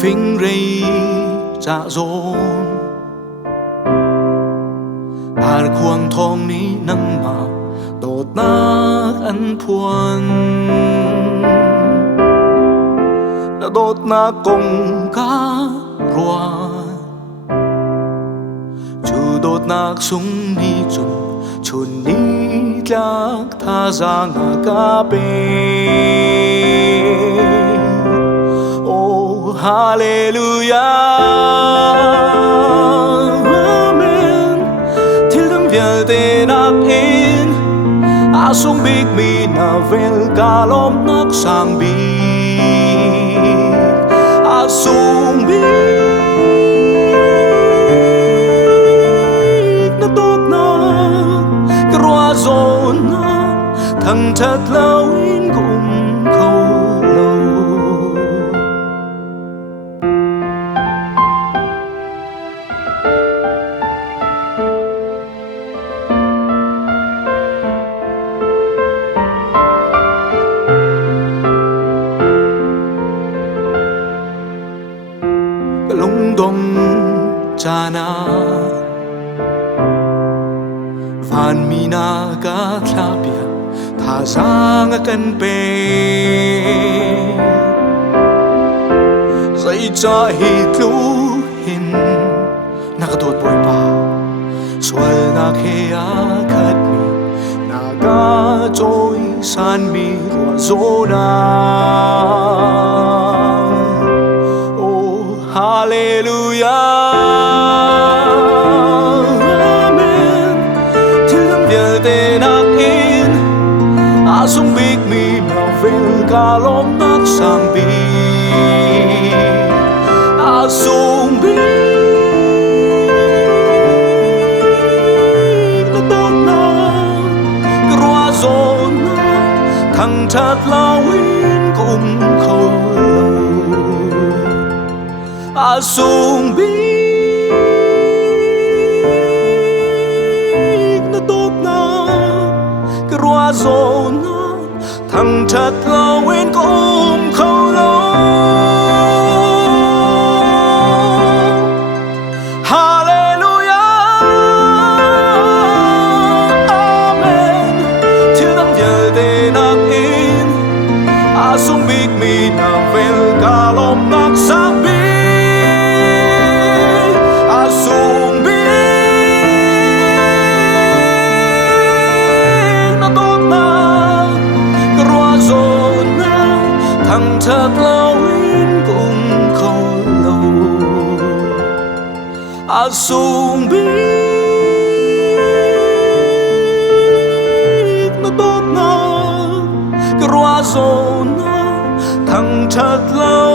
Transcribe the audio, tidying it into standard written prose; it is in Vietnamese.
phình rây dạ dồn bà khuang thong ní nâng mà đột nát ăn phuan đã đột nát cùng cá rùa chú đột nát súng ní chun chun ní chắc tha ra ngà cá bê oh hallelujah amen til dem vel den ak in asung big mi na vel kalom nak sang bi asung bi na tot na krua zon na thang thật lâu in cùng khâu lâu lung dong cha na van mi na ka thlapia tha sang kan pe zai cha hi tlu hin na ka dot boy pa swal na khe a khat mi na ka choi san mi ro zona hallelujah amen til dem vel den ak in asung big mi na vel kalom nak sang bi asung bi na tot na krua zon na thang thật lao in cùng khâu asung big na tot na krua zon na thang thật lao in cùng khâu hallelujah amen til dem vel den ak in asung big mi na vel kalom nak sang bi asung bi na tot na krua zon na thang thật lâu in cùng khâu lâu asung bi na tot na krua zon na thang thật lâu